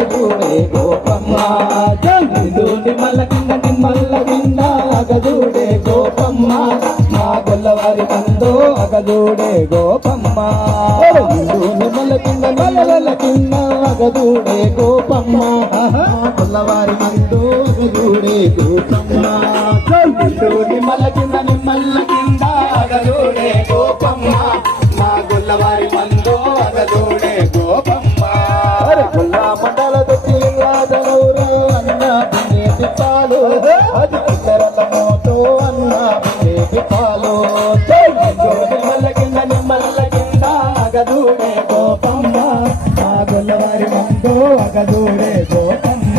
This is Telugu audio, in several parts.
అగజూడే గోపమ్మ నిమ్మల కింద నిమ్మల కింద అగజూడే గోపమ్మ మా గొల్లవారి మందో అగజూడే గోపమ్మ నిమ్మల కింద నిమ్మల కింద అగజూడే గోపమ్మ మా గొల్లవారి మందో అగజూడే గోపమ్మ నిమ్మల కింద నిమ్మల కింద అగజూడే గోపమ్మ మా గొల్లవారి మందో అగజూడే గోపమ్మ గొల్ల మండల రాజనూరు అన్న పిన్నేటి పాలు అది పిల్లల మోతో అన్న పిన్నేటి పాలు నిమ్మల కింద నిమ్మల కింద అగజూడే గోపమ్మ మా గొల్లవారి మందో అగజూడే గోపమ్మ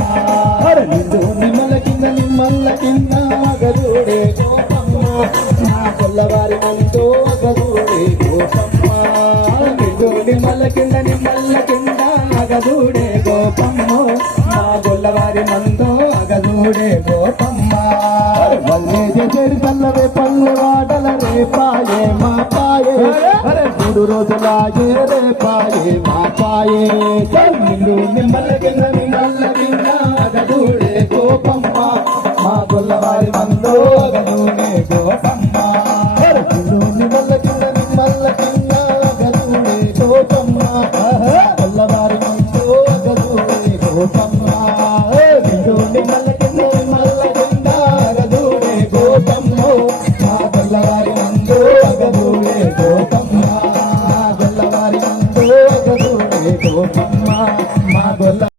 నిమ్మల కింద నిమ్మల కింద అగజూడే గోపమ్మ మా గొల్లవారి మందో అగజూడే గోపమ్మ నిమ్మల కింద నిమ్మల కింద అగజూడే గోపమ్మ మా గొల్లవారి మందో అగజూడే గోపమ్మ వల్లేది చెడు చల్లవే పల్లె వాడల రేపాయే మా పాయే 3 రోజులాగే రేపాయే మా పాయే నిమ్మల కింద నిమ్మల కింద అగజూడే గోపమ్మ మా గొల్లవారి మందో అగజూడే గోపమ్మ